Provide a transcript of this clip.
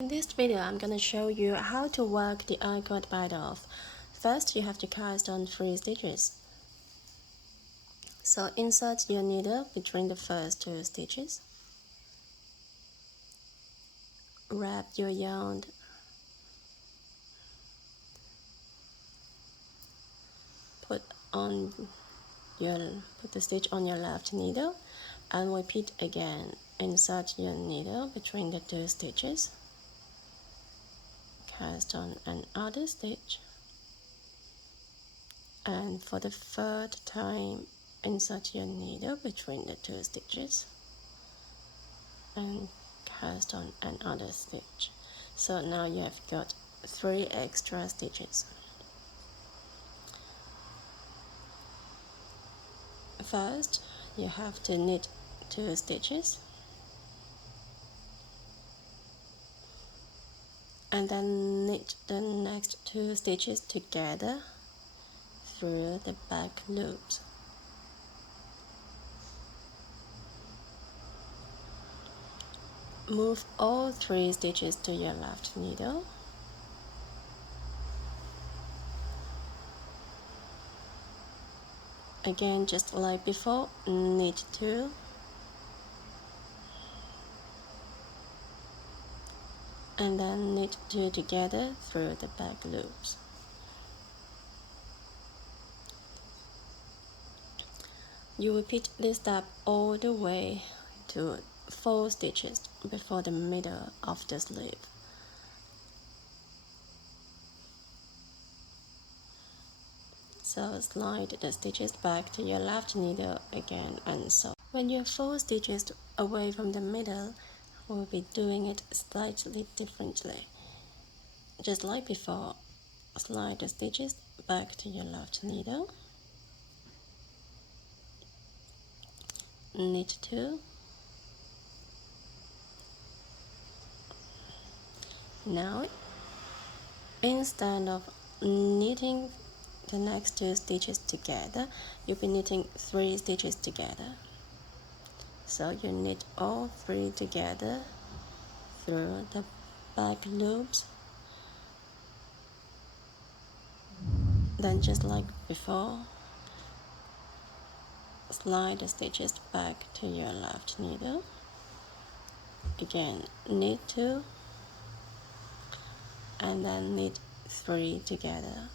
In this video, I'm going to show you how to work the I-cord bite off. First, you have to cast on 3 stitches. So insert your needle between the first 2 stitches. Wrap your yarn put the stitch on your left needle and repeat again. Insert your needle between the 2 stitches. Cast on another stitch. And for the 3rd time, insert your needle between the 2 stitches and cast on another stitch. So now you have got 3 extra stitches. First, you have to knit 2 stitches and then knit the next 2 stitches together through the back loops. Move all 3 stitches to your left needle. Again, just like before, knit 2. And then knit 2 together through the back loops. You repeat this step all the way to 4 stitches before the middle of the sleeve. So slide the stitches back to your left needle again and so. When you're 4 stitches away from the middle, we'll be doing it slightly differently. Just like before, slide the stitches back to your left needle. Knit 2. Now, instead of knitting the next 2 stitches together, you'll be knitting 3 stitches together. So you knit all 3 together through the back loops. Then just like before, slide the stitches back to your left needle. Again, knit 2 and then knit 3 together.